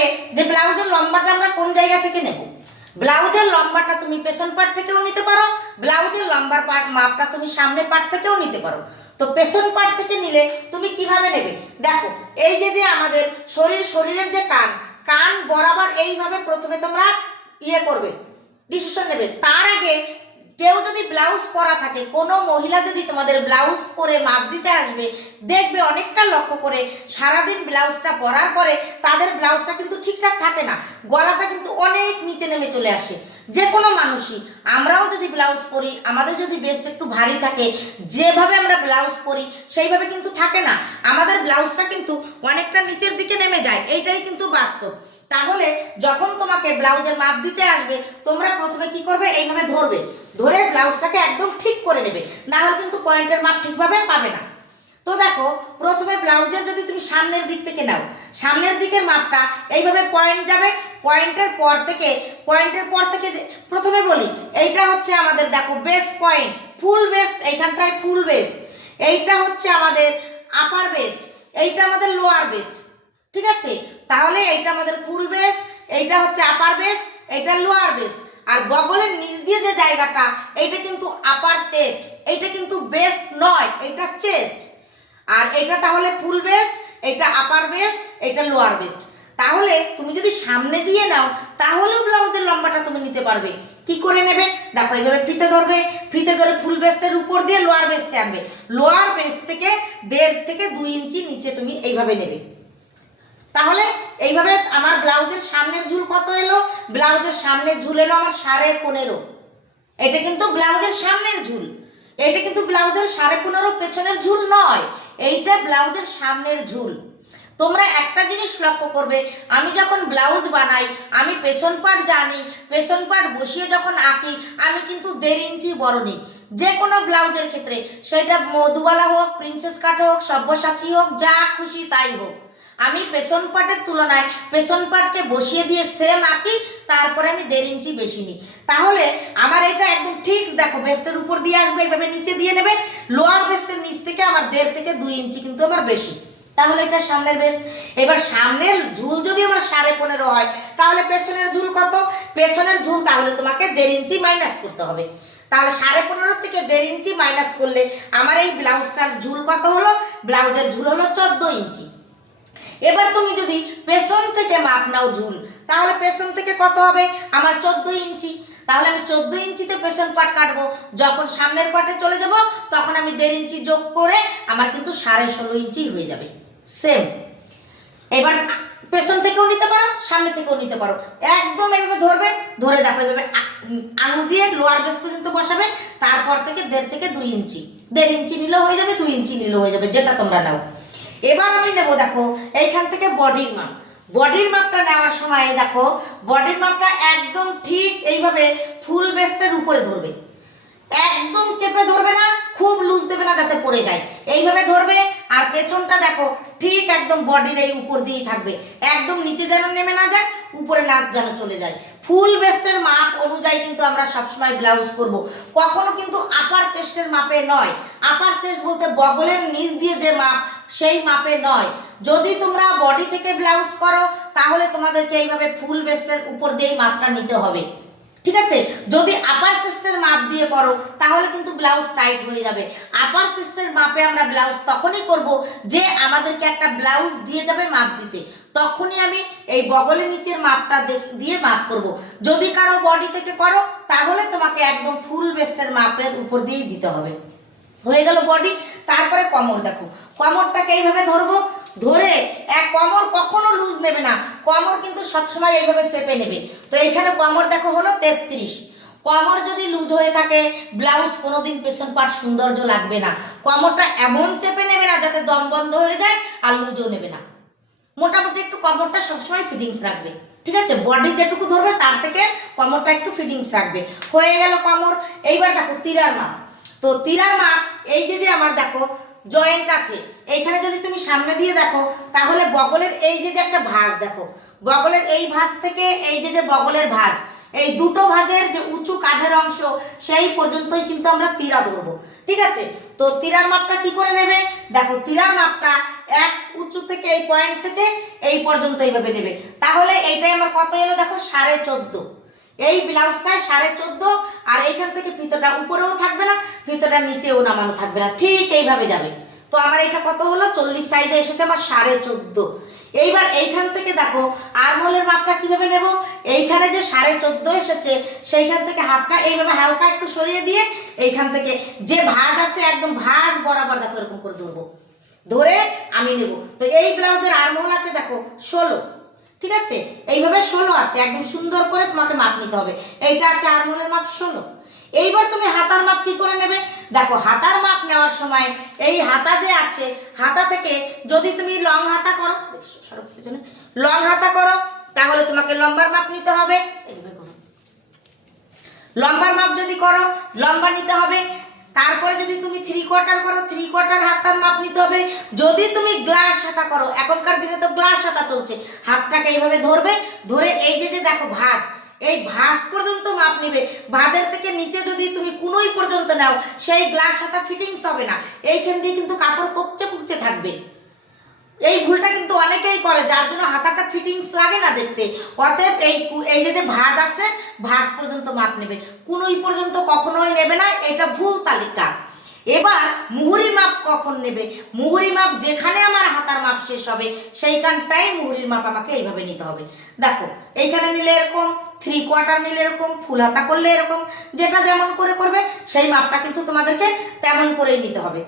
থাকে যে ব্লাউজের লম্বাটা আমরা কোন জায়গা থেকে নেব। ব্লাউজের লম্বাটা তুমি পেছন পাট থেকেও নিতে পারো, ব্লাউজের লম্বার পাট মাপটা তুমি সামনের পাট থেকেও নিতে পারো। তো পেছন পাট থেকে নিলে তুমি কিভাবে নেবে দেখো, এই যে আমাদের শরীরের যে কান বরাবর এইভাবে প্রথমে তোমরা করবে, ডিসিশন নেবে। তার আগে কেউ যদি ব্লাউজ পরা থাকে, কোনো মহিলা যদি তোমাদের ব্লাউজ পরে মাপ দিতে আসবে, দেখবে অনেকটা লক্ষ্য করে সারাদিন ব্লাউজটা পরার পরে তাদের ব্লাউজটা কিন্তু ঠিকঠাক থাকে না, গলাটা কিন্তু অনেক নিচে নেমে চলে আসে। যে কোনো মানুষই, আমরাও যদি ব্লাউজ পরি, আমাদের যদি বেস্ট একটু ভারী থাকে, যেভাবে আমরা ব্লাউজ পরি সেইভাবে কিন্তু থাকে না, আমাদের ব্লাউজটা কিন্তু অনেকটা নিচের দিকে নেমে যায়। এইটাই কিন্তু বাস্তব। তাহলে যখন তোমাকে ব্লাউজের মাপ দিতে আসবে, তোমরা প্রথমে কি করবে, এইভাবে ধরে ব্লাউজটাকে একদম ঠিক করে নেবে, না হলে কিন্তু পয়েন্টের মাপ ঠিকভাবে পাবে না। তো দেখো, প্রথমে ব্লাউজের যদি তুমি সামনের দিক থেকে নাও, সামনের দিকের মাপটা এইভাবে পয়েন্ট যাবে, পয়েন্টের পর থেকে প্রথমে বলি, এইটা হচ্ছে আমাদের দেখো বেস্ট পয়েন্ট, ফুল বেস্ট, এইখানটায় ফুল বেস্ট, এইটা হচ্ছে আমাদের আপার বেস্ট, এইটা আমাদের লোয়ার বেস্ট। ঠিক আছে, তাহলে এইটা আমাদের ফুল বেস্ট, এইটা হচ্ছে আপার বেস্ট, এইটা লোয়ার বেস্ট। আর বগলের নিচ দিয়ে যে জায়গাটা, এইটা কিন্তু আপার চেস্ট, এইটা কিন্তু বেস্ট নয়, এইটা চেস্ট। আর এটা তাহলে ফুল বেস্ট, এটা আপার বেস্ট, এটা লোয়ার বেস্ট। তাহলে তুমি যদি সামনে দিয়ে নাও, তাহলেও ব্লাউজের লম্বাটা তুমি নিতে পারবে। কি করে নেবে দেখো, এইভাবে ফিতে ধরবে, ফিতে ধরে ফুল বেস্টের উপর দিয়ে লোয়ার বেস্টে আনবে, লোয়ার বেস্ট থেকে 1.5 থেকে 2 ইঞ্চি নিচে তুমি এইভাবে নেবে। তাহলে এইভাবে আমার ব্লাউজের সামনের ঝুল কত এলো, ব্লাউজের সামনের ঝুল এলো আমার 15.5। এটা কিন্তু ব্লাউজের সামনের ঝুল, এটা কিন্তু ব্লাউজের 15.5 পেছনের ঝুল নয়, এইটা ব্লাউজের সামনের ঝুল। তোমরা একটা জিনিস লক্ষ্য করবে, আমি যখন ব্লাউজ বানাই, আমি পেছন পাট জানি, পেছন পাট বসিয়ে যখন আঁকি, আমি কিন্তু 1.5 ইঞ্চি বড় নিই। যে কোনো ব্লাউজের ক্ষেত্রে, সেটা মধুবালা হোক, প্রিন্সেস কাট হোক, সব্যসাচী হোক, যা খুশি তাই হোক, আমি পেছন পাটের তুলনায় পেছন পাটকে বসিয়ে দিয়ে সেম আঁকি, তারপরে আমি 1.5 ইঞ্চি বেশি নিই। তাহলে আমার এটা একদম ঠিক দেখো, বেস্টের উপর দিয়ে আসবে, এইভাবে নিচে দিয়ে নেবে, লোয়ার বেস্টের নিচ থেকে আমার 1.5 থেকে 2 ইঞ্চি কিন্তু আমার বেশি। তাহলে এটা সামনের বেস্ট। এবার সামনের ঝুল যদি আমার 15.5 হয়, তাহলে পেছনের ঝুল কত, পেছনের ঝুল তাহলে তোমাকে 1.5 ইঞ্চি মাইনাস করতে হবে। তাহলে 15.5 থেকে 1.5 ইঞ্চি মাইনাস করলে আমার এই ব্লাউজটার ঝুল কত হলো, ব্লাউজের ঝুল হলো 14 ইঞ্চি। এবার তুমি যদি পেছন থেকে মাপ নাও ঝুল, তাহলে পেছন থেকে কত হবে আমার 14 ইঞ্চি। তাহলে আমি 14 ইঞ্চিতে পেছন পাট কাটবো, যখন সামনের পাটে চলে যাব, তখন আমি 1.5 ইঞ্চি যোগ করে আমার কিন্তু 16.5 ইঞ্চি হয়ে যাবে সেম। এবার পেছন থেকেও নিতে পারো, সামনে থেকেও নিতে পারো, একদম এইভাবে ধরে দেখো, এইভাবে আঙুল দিয়ে লোয়ার বেস পর্যন্ত বসাবে, তারপর থেকে 1.5 থেকে 2 ইঞ্চি, 1.5 ইঞ্চি নিলেও হয়ে যাবে, 2 ইঞ্চি নিলেও হয়ে যাবে, যেটা তোমরা নাও। এবার আমি নেবো দেখো এইখান থেকে বডির মাপ। বডির মাপটা নেওয়ার সময় দেখো, বডির মাপটা একদম ঠিক এইভাবে ফুল বেস্টের উপরে ধরবে, একদম চেপে ধরবে না, খুব লুজ দেবে না যাতে পড়ে যায়, এইভাবে ধরবে। আর পেছনটা দেখো ঠিক একদম বডির এই উপর দিয়েই থাকবে, একদম নিচে যেন নেমে না যায়, উপরে না যেন চলে যায়। ফুল বেস্টের মাপ অনুযায়ী কিন্তু আমরা সবসময় ব্লাউজ করব, কখনো কিন্তু আপার চেস্টের মাপে নয়। আপার চেস্ট বলতে বগলের নিচ দিয়ে যে মাপ, সেই মাপে নয়। যদি তোমরা বডি থেকে ব্লাউজ করো, তাহলে তোমাদেরকে এইভাবে ফুল বেস্টের উপর দিয়েই মাপটা নিতে হবে। ঠিক আছে, যদি আপার চেস্টের মাপ দিয়ে করো, তাহলে কিন্তু ব্লাউজ টাইট হয়ে যাবে। আপার চেস্টের মাপে আমরা ব্লাউজ তখনই করব, যে আমাদেরকে একটা ব্লাউজ দিয়ে যাবে মাপ দিতে, তখনই আমি এই বগলের নিচের মাপটা দিয়ে মাপ করব। যদি কারো বডি থেকে করো, তাহলে তোমাকে একদম ফুল বেস্টের মাপের উপর দিয়েই দিতে হবে। হয়ে গেল বডি। তারপরে কোমর দেখো, কোমরটাকে এইভাবে ধরবো, ধরে কোমর কখনো লুজ নেবে না, কোমর কিন্তু সবসময় এইভাবে চেপে নেবে। তো এইখানে কোমর দেখো হলো 33। কোমর যদি লুজ হয়ে থাকে, ব্লাউজ কোনোদিন পেছন পাট সৌন্দর্য লাগবে না। কোমরটা এমন চেপে নেবে না যাতে দম বন্ধ হয়ে যায়, আর লুজও নেবে না, মোটামুটি একটু কোমরটা সবসময় ফিটিংস রাখবে। ঠিক আছে, বডি যেটুকু ধরবে তার থেকে কোমরটা একটু ফিটিংস রাখবে। হয়ে গেল কোমর। এইবার দেখো তিরার মাপ। তো তিরার মাপ, এই যে আমার দেখো জয়েন্ট আছে, এইখানে যদি তুমি সামনে দিয়ে দেখো, তাহলে বগলের এই যে একটা ভাঁজ দেখো, বগলের এই ভাঁজ থেকে এই যে বগলের ভাঁজ, এই দুটো ভাঁজের যে উঁচু কাঁধের অংশ সেই পর্যন্তই কিন্তু আমরা তীরা ধরবো। ঠিক আছে, তো তীরার মাপটা কি করে নেবে, দেখো তীরার মাপটা এক উঁচু থেকে এই পয়েন্ট থেকে এই পর্যন্ত এইভাবে নেবে। তাহলে এইটাই আমার কত এলো দেখো 14.5। এই ব্লাউজটায় 14.5, আর এইখান থেকে ফিতাটা উপরেও থাকবে না, ফিতাটা নিচেও নামানো থাকবে না, ঠিক এইভাবে যাবে। তো আমার এটা কত হলো 40 সাইজে এসেছে আমার 14.5। এইবার এইখান থেকে দেখো আরমহলের মাপটা কিভাবে নেব, এইখানে যে 14.5 এসেছে সেইখান থেকে হাতটা এইভাবে হালকা একটু সরিয়ে দিয়ে এইখান থেকে যে ভাঁজ আছে একদম ভাঁজ বরাবর দেখো এরকম করে ধরবো, ধরে আমি নেব। তো এই ব্লাউজের আরমহল আছে দেখো 16। ঠিক আছে, এইভাবে 16 আছে, একদম সুন্দর করে তোমাকে মাপ নিতে হবে। এইটা আছে আরমহলের মাপ 16। এইবার তুমি হাতার মাপ কি করে নেবে, দেখো হাতার মাপ নেওয়ার সময় এই হাতা যে আছে, হাতা থেকে যদি তুমি লং হাতা করো, লং হাতা করো তাহলে তোমাকে লম্বার মাপ নিতে হবে। লম্বার মাপ যদি করো লম্বা নিতে হবে। তারপরে যদি তুমি 3/4 করো 3/4 হাতার মাপ নিতে হবে। যদি তুমি গ্লাস হাতা করো, এখনকার দিনে তো গ্লাস হাতা চলছে, হাতটাকে এইভাবে ধরবে, ধরে এই যে যে দেখো ভাঁজ, এই ভাঁজ পর্যন্ত মাপ নিবে। ভাঁজের থেকে নিচে যদি তুমি কুনোই পর্যন্ত নাও সেই গ্লাস হাতা ফিটিংস হবে না, এইখান দিয়ে কিন্তু কাপড় কুপচে কুপচে থাকবে। এই ভুলটা কিন্তু অনেকেই করে, যার জন্য হাতাটা ফিটিংস লাগে না দেখতে। অতএব এই যে ভাঁজ আছে, ভাঁজ পর্যন্ত মাপ নেবে, কুনোই পর্যন্ত কখনোই নেবে না, এটা ভুল তালিকা। এবার মুহুরি মাপ কখন নেবে, মুহুরি মাপ যেখানে আমার হাতার মাপ শেষ হবে সেইখানটাই মুহুরির মাপ আমাকে এইভাবে নিতে হবে। দেখো এইখানে নিলে এরকম, 3/4 নিলে এরকম, ফুল হাতা করলে এরকম, যেটা যেমন করে করবে সেই মাপটা কিন্তু তোমাদেরকে তেমন করেই নিতে হবে।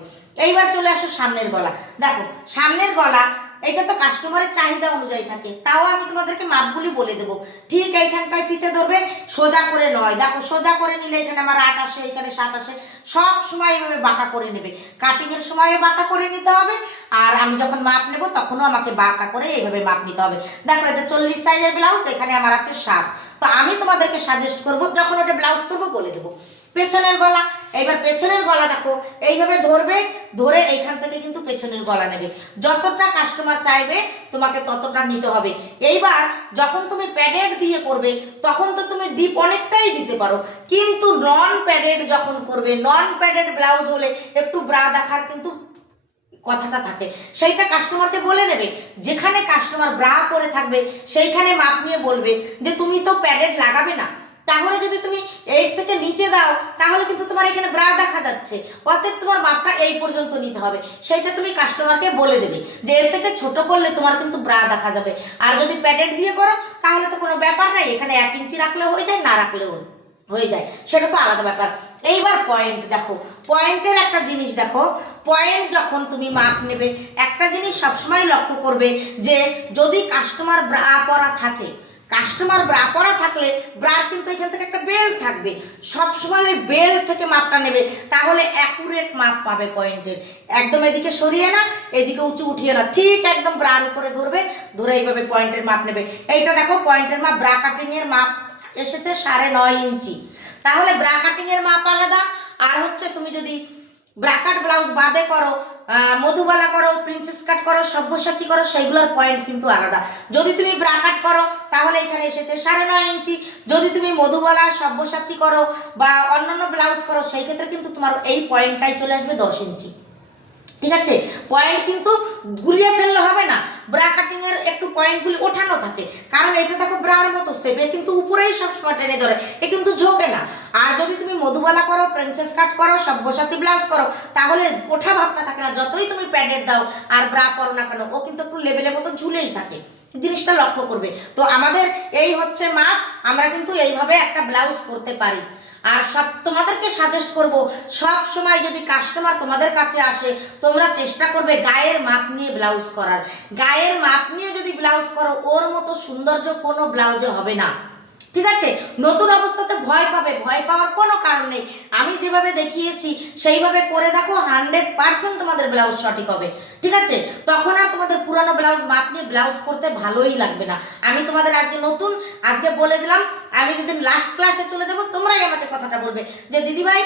এইবার চলে আসো সামনের গলা। দেখো সামনের গলা এটা তো কাস্টমারের চাহিদা অনুযায়ী থাকে, তাও আমি তোমাদেরকে মাপগুলি বলে দেবো। ঠিক এইখানটায় ফিতে ধরবে, সোজা করে নয়। দেখো সোজা করে নিলে এখানে আমার 8 আসে, এখানে 7 আসে, সব সময় এভাবে বাঁকা করে নেবে। কাটিংয়ের সময়ও বাঁকা করে নিতে হবে, আর আমি যখন মাপ নেব তখনও আমাকে বাঁকা করে এইভাবে মাপ নিতে হবে। দেখো এটা 40 সাইজের ব্লাউজ, এখানে আমার আছে 7। তো আমি তোমাদেরকে সাজেস্ট করব যখন এটা ব্লাউজ করবো বলে দেবো। পেছনের গলা, এইবার পেছনের গলা দেখো এইভাবে ধরবে, ধরে এইখান থেকে কিন্তু পেছনের গলা নেবে। যতটা কাস্টমার চাইবে তোমাকে ততটা নিতে হবে। এইবার যখন তুমি প্যাডেড দিয়ে করবে তখন তো তুমি ডিপ অনেকটাই দিতে পারো, কিন্তু নন প্যাডেড যখন করবে, নন প্যাডেড ব্লাউজ হলে একটু ব্রা দেখার কিন্তু কথাটা থাকে, সেইটা কাস্টমারকে বলে নেবে। যেখানে কাস্টমার ব্রা পরে থাকবে সেইখানে মাপ নিয়ে বলবে যে তুমি তো প্যাডেড লাগাবে না, তাহলে যদি তুমি এর থেকে নিচে দাও তাহলে কিন্তু তোমার এখানে ব্রা দেখা যাচ্ছে, অতএব তোমার মাপটা এই পর্যন্ত নিতে হবে। সেইটা তুমি কাস্টমারকে বলে দেবে যে এর থেকে ছোট করলে তোমার কিন্তু ব্রা দেখা যাবে। আর যদি প্যাডেড দিয়ে করো তাহলে তো কোনো ব্যাপার নাই, এখানে 1 ইঞ্চি রাখলেও হয়ে যায়, না রাখলেও হয়ে যায়, সেটা তো আলাদা ব্যাপার। এইবার পয়েন্ট দেখো, পয়েন্টের একটা জিনিস দেখো, পয়েন্ট যখন তুমি মাপ নেবে একটা জিনিস সবসময় লক্ষ্য করবে যে যদি কাস্টমার ব্রা পরা থাকে, কাস্টমার ব্রা পরা থাকলে ব্রার কিন্তু এখান থেকে একটা বেল্ট থাকবে, সবসময় ওই বেল্ট থেকে মাপটা নেবে, তাহলে অ্যাকুরেট মাপ পাবে পয়েন্টের। একদম এদিকে সরিয়ে না, এদিকে উঁচু উঠিয়ে না, ঠিক একদম ব্রার উপরে ধরবে, ধরে এইভাবে পয়েন্টের মাপ নেবে। এইটা দেখো পয়েন্টের মাপ, ব্রা কাটিংয়ের মাপ এসেছে 9.5 ইঞ্চি। তাহলে ব্রা কাটিংয়ের মাপ আলাদা, আর হচ্ছে তুমি যদি ব্রাকাট ব্লাউজ বাদে করো, মধুবালা করো, প্রিন্সেস কাট করো, সব্যসাচী করো, সেইগুলোর পয়েন্ট কিন্তু আলাদা। যদি তুমি ব্রাকাট করো তাহলে এখানে এসেছে 9.5 ইঞ্চি। যদি তুমি মধুবালা, সব্যসাচী করো বা অন্যান্য ব্লাউজ করো সেই ক্ষেত্রে কিন্তু তোমার এই পয়েন্টটাই চলে আসবে 10 ইঞ্চি। ঠিক আছে, পয়েন্ট কিন্তু গুলিয়ে ফেললে হবে না, ব্রা কাটিং এর একটু পয়েন্টগুলি ওঠানো থাকে, কারণ এটা দেখো ব্রার মতো শেপ, এ কিন্তু উপরেই সবসময় টেনে ধরে, এ কিন্তু ঝোঁকে না। আর যদি তুমি মধুবালা করো, প্রিন্সেস কাট করো, সব্যসাচী ব্লাউজ করো তাহলে ওঠা ভাবটা থাকে না, যতই তুমি প্যাডেড দাও আর ব্রা পরো না কেন ও কিন্তু একটু লেভেলের মতো ঝুলেই থাকে, জিনিসটা লক্ষ্য করবে। তো আমাদের এই হচ্ছে মাপ, আমরা কিন্তু এইভাবে একটা ব্লাউজ করতে পারি। আর সব তোমাদেরকে সাজেস্ট করব, সব সময় যদি কাস্টমার তোমাদের কাছে আসে তোমরা চেষ্টা করবে গায়ের মাপ নিয়ে ব্লাউজ করার। গায়ের মাপ নিয়ে যদি ব্লাউজ করো ওর মতো সৌন্দর্য কোনো ব্লাউজে হবে না। ঠিক আছে, নতুন অবস্থাতে ভয় পাবে, ভয় পাওয়ার কোনো কারণ নেই। আমি যেভাবে দেখিয়েছি সেইভাবে করে দেখো, 100% তোমাদের ব্লাউজ সঠিক হবে। ঠিক আছে, তখন আর তোমাদের পুরানো ব্লাউজ মাপ নিয়ে ব্লাউজ করতে ভালোই লাগবে না। আমি তোমাদের আজকে নতুন, আজকে বলে দিলাম, আমি যেদিন লাস্ট ক্লাসে চলে যাব তোমরাই আমাকে কথাটা বলবে যে দিদিভাই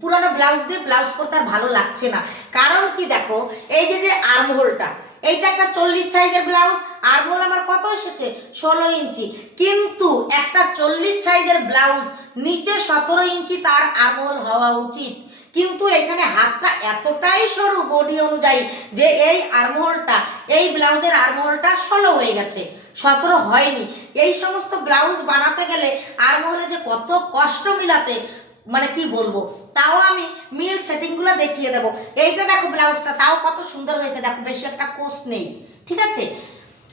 পুরানো ব্লাউজ দিয়ে ব্লাউজ করতে আর ভালো লাগছে না। কারণ কি দেখো, এই যে আর্মহোলটা, এইটা একটা 40 সাইজের ব্লাউজ, আর্মহোল আমার কত এসেছে 16 ইঞ্চি, কিন্তু একটা 40 সাইজের ব্লাউজ নিচে 17 ইঞ্চি তার আর্মহোল হওয়া উচিত, কিন্তু এখানে হাতটা এতটাই সরু বডি অনুযায়ী যে এই আর্মহোলটা, এই ব্লাউজের আর্মহোলটা 16 হয়ে গেছে, 17 হয়নি। এই সমস্ত ব্লাউজ বানাতে গেলে আর্মহোলে যে কত কষ্ট মিলাতে, মানে কি বলবো। তাও আমি মিল সেটিংগুলো দেখিয়ে দেবো। এইটা দেখো ব্লাউজটা তাও কত সুন্দর হয়েছে, দেখো বেশি একটা কোষ নেই, ঠিক আছে।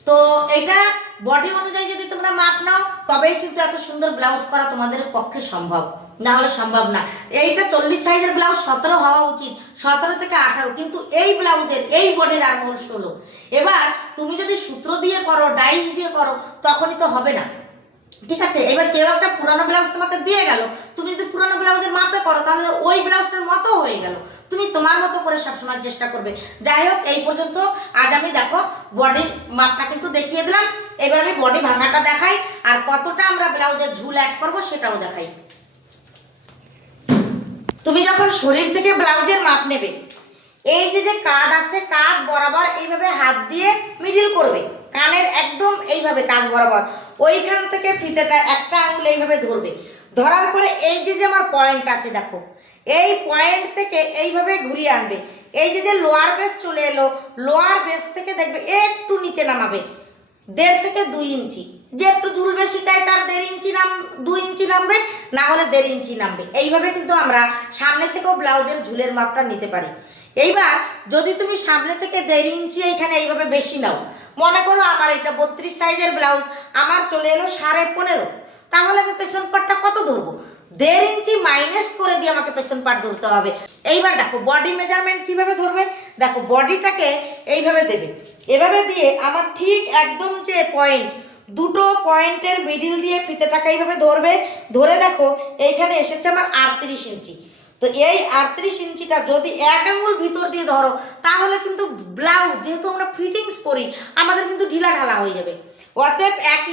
তো এটা বডি অনুযায়ী যদি তোমরা মাপ নাও তবেই কিন্তু এত সুন্দর ব্লাউজ করা তোমাদের পক্ষে সম্ভব, না হলে সম্ভব না। এইটা 40 সাইজের ব্লাউজ 17 হওয়া উচিত, 17 থেকে 18, কিন্তু এই ব্লাউজের এই বডির আর্মহোল 16। এবার তুমি যদি সূত্র দিয়ে করো, ডাইস দিয়ে করো, তখনই তো হবে না, ঠিক আছে। এবার কেউ একটা পুরানো ব্লাউজ তোমাকে দিয়ে গেল, তুমি যদি পুরানো ব্লাউজের মাপে করো তাহলে ওই ব্লাউজটার মতো হয়ে গেল, তুমি তোমার মতো করে সবসময় চেষ্টা করবে। যাই হোক, এই পর্যন্ত আজ আমি দেখো বডির মাপটা কিন্তু দেখিয়ে দিলাম। এবার আমি বডি ভাঙাটা দেখাই আর কতটা আমরা ব্লাউজের ঝুল অ্যাড করবো সেটাও দেখাই। তুমি যখন শরীর থেকে ব্লাউজের মাপ নেবে, এই যে কাঁধ আছে, কাঁধ বরাবর এইভাবে হাত দিয়ে মিডিল করবে, কানের একদম এইভাবে কাঁধ বরাবর, ওইখান থেকে ফিতেটা একটা আঙুল এইভাবে ধরবে, ধরার পরে এই যে আমার পয়েন্ট আছে দেখো, এই পয়েন্ট থেকে এইভাবে ঘুরিয়ে আনবে। এই যে লোয়ার বেস চলে এলো, লোয়ার বেস থেকে দেখবে একটু নিচে নামাবে 1.5 থেকে 2 ইঞ্চি, যে একটু ঝুল বেশি চাই তার 1.5 ইঞ্চি 2 ইঞ্চি নামবে, না হলে 1.5 ইঞ্চি নামবে। এইভাবে কিন্তু আমরা সামনে থেকেও ব্লাউজের ঝুলের মাপটা নিতে পারি। এইবার যদি তুমি সামনে থেকে 1.5 ইঞ্চি এখানে এইভাবে বেশি নাও, মনে করো আমার এটা 32 সাইজের ব্লাউজ, আমার চলে এলো 15.5, তাহলে আমি পেছন পাটটা কত ধরবো? 1.5 ইঞ্চি মাইনাস করে দিয়ে আমাকে পেছন পাট ধরতে হবে। এইবার দেখো বডি মেজারমেন্ট কিভাবে ধরবে, দেখো বডিটাকে এইভাবে দেবে, এভাবে দিয়ে আমার ঠিক একদম যে পয়েন্ট, দুটো পয়েন্টের মিডিল দিয়ে ফিতেটাকে এইভাবে ধরবে, ধরে দেখো এইখানে এসেছে আমার 38 ইঞ্চি। তো এই 38 ইঞ্চিটা যদি এক আঙুল ভিতর দিয়ে ধরো তাহলে কিন্তু ব্লাউজ, যেহেতু আমরা ফিটিংস করি, আমাদের কিন্তু ঢিলা ঢালা হয়ে যাবে। অতএব 1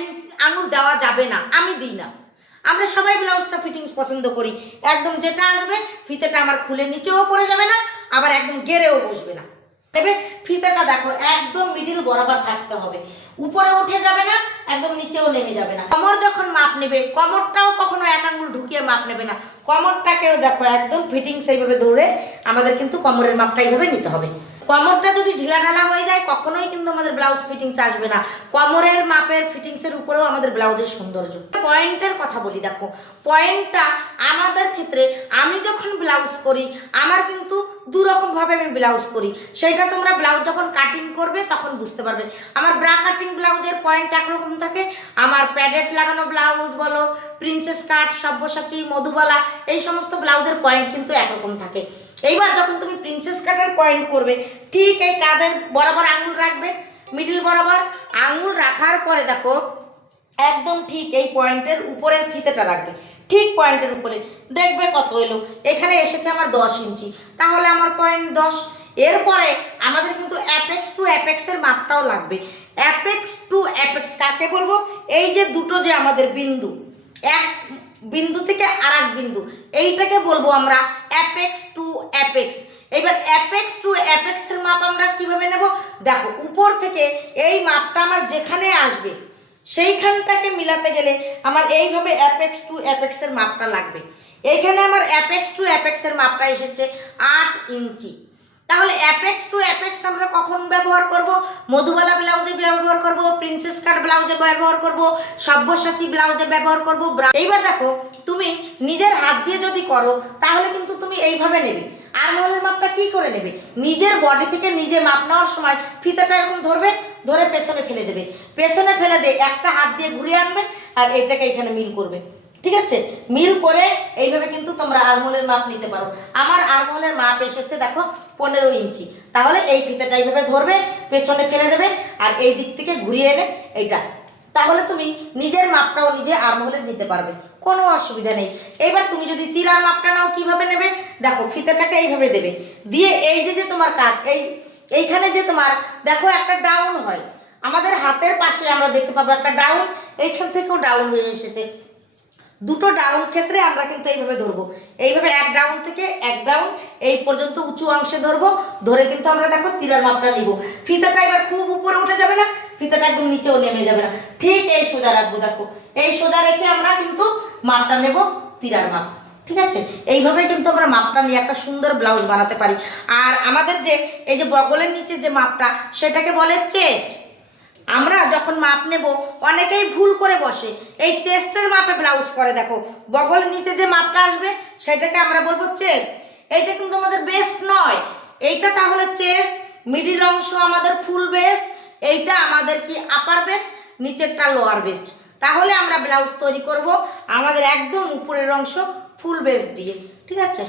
আঙুল দেওয়া যাবে না, আমি দিই না। আমরা সবাই ব্লাউজটা ফিটিংস পছন্দ করি, একদম যেটা আসবে ফিতেটা আমার খুলে নিচেও পড়ে যাবে না, আবার একদম গেড়েও বসবে না। তবে ফিতেটা দেখো একদম মিডিল বরাবর থাকতে হবে, উপরে উঠে যাবে না, একদম নিচেও নেমে যাবে না। কোমর যখন মাপ নেবে, কোমরটাও কখনো এক আঙুল ঢুকিয়ে মাপ নেবে না, কোমরটাকেও দেখো একদম ফিটিংস এইভাবে ধরে আমাদের কিন্তু কোমরের মাপটা এইভাবে নিতে হবে। কোমরটা যদি ঢিলা ঢালা হয়ে যায় কখনোই কিন্তু আমাদের ব্লাউজ ফিটিংস আসবে না। কোমরের মাপের ফিটিংসের উপরেও আমাদের ব্লাউজের সৌন্দর্য। পয়েন্টের কথা বলি, দেখো পয়েন্টটা আমাদের ক্ষেত্রে, আমি যখন ব্লাউজ করি আমার কিন্তু দুরকমভাবে আমি ব্লাউজ করি, সেইটা তোমরা ব্লাউজ যখন কাটিং করবে তখন বুঝতে পারবে। আমার ব্রা কাটিং ব্লাউজের পয়েন্ট একরকম থাকে, আমার প্যাডেড লাগানো ব্লাউজ বলো, প্রিন্সেস কাট, সব্যসাচী, মধুবালা, এই সমস্ত ব্লাউজের পয়েন্ট কিন্তু একরকম থাকে। এইবার যখন তুমি প্রিন্সেস কাটের পয়েন্ট করবে, ঠিক এই কাঁধের বরাবর আঙুল রাখবে, মিডিল বরাবর আঙুল রাখার পরে দেখো একদম ঠিক এই পয়েন্টের উপরে ফিতেটা রাখবে, ঠিক পয়েন্টের উপরে দেখবে কত এলো, এখানে এসেছে আমার 10 ইঞ্চি, তাহলে আমার পয়েন্ট 10। এরপরে আমাদের কিন্তু অ্যাপেক্স টু অ্যাপেক্সের মাপটাও লাগবে। অ্যাপেক্স টু অ্যাপেক্স কাকে বলবো? এই যে দুটো যে আমাদের বিন্দু, এক বিন্দু থেকে আর এক বিন্দু, এইটাকে বলবো আমরা অ্যাপেক্স টু অ্যাপেক্স। এবার অ্যাপেক্স টু অ্যাপেক্সের মাপ আমরা কিভাবে নেব? দেখো উপর থেকে এই মাপটা আমার যেখানে আসবে সেইখানটাকে মিলাতে গেলে আমার এইভাবে অ্যাপেক্স টু অ্যাপেক্সের মাপটা লাগবে। এইখানে আমার অ্যাপেক্স টু অ্যাপেক্সের মাপটা এসেছে 8 ইঞ্চি। তাহলে অ্যাপেক্স টু অ্যাপেক্স আমরা কখন ব্যবহার করব? মধুবালা ব্লাউজে ব্যবহার করব, প্রিন্সেস কাট ব্লাউজে ব্যবহার করব, সব্যসাচী ব্লাউজে ব্যবহার করব। এইবার দেখো তুমি নিজের হাত দিয়ে যদি করো তাহলে কিন্তু তুমি এইভাবে নেবে। আর্মহোলের মাপটা কি করে নেবে? নিজের বডি থেকে নিজে মাপ নেওয়ার সময় ফিতাটা এরকম ধরবে, ধরে পেছনে ফেলে দেবে, পেছনে ফেলে দিয়ে একটা হাত দিয়ে ঘুরিয়ে আনবে আর এটাকে এখানে মিল করবে, ঠিক আছে? মিল করে এইভাবে কিন্তু তোমরা আর্মহোলের মাপ নিতে পারো। আমার আর্মহোলের মাপ এসেছে দেখো 15 ইঞ্চি। তাহলে এই ফিতাটা এইভাবে ধরবে, পেছনে ফেলে দেবে আর এই দিক থেকে ঘুরিয়ে এনে এইটা, তাহলে তুমি নিজের মাপটাও নিজে আর্মহোলের নিতে পারবে, কোনো অসুবিধা নেই। এইবার তুমি যদি তিরার মাপটা নাও কিভাবে নেবে? দেখো ফিতাটাকে এইভাবে দেবে, দিয়ে এই যে তোমার কাঁধ, এইখানে যে তোমার দেখো একটা ডাউন হয়, আমাদের হাতের পাশে আমরা দেখতে পাবো একটা ডাউন, এইখান থেকেও ডাউন হয়ে এসেছে। দুটো ডাউন ক্ষেত্রে আমরা কিন্তু এইভাবে ধরবো, এইভাবে এক ডাউন থেকে এক ডাউন এই পর্যন্ত উঁচু অংশে ধরবো, ধরে কিন্তু আমরা দেখো তিরার মাপটা নিব। ফিতাটা এবার খুব উপরে উঠে যাবে না, ফিতাটা একদম নিচেও নেমে যাবে না। ঠিক এই সোজা রাখবো, দেখো এই সোজা রেখে আমরা কিন্তু মাপটা নেব, তিরার মাপ। ঠিক আছে, এইভাবে কিন্তু আমরা মাপটা নিয়ে একটা সুন্দর ব্লাউজ বানাতে পারি। আর আমাদের যে এই যে বগলের নিচে যে মাপটা, সেটাকে বলে চেস্ট। আমরা যখন মাপ নেব অনেকেই ভুল করে বসে, এই চেস্টের মাপে ব্লাউজ করে। দেখো বগলের নিচে যে মাপটা আসবে সেটাকে আমরা বলবো চেস্ট। এইটা কিন্তু আমাদের বেস্ট নয়, এইটা তাহলে চেস্ট, মিডিল অংশ আমাদের ফুল বেস্ট, এইটা আমাদের কি আপার বেস্ট, নিচেরটা লোয়ার বেস্ট। তাহলে আমরা ব্লাউজ তৈরি করব আমাদের একদম উপরের অংশ ফুল বেস্ট দিয়ে। ঠিক আছে।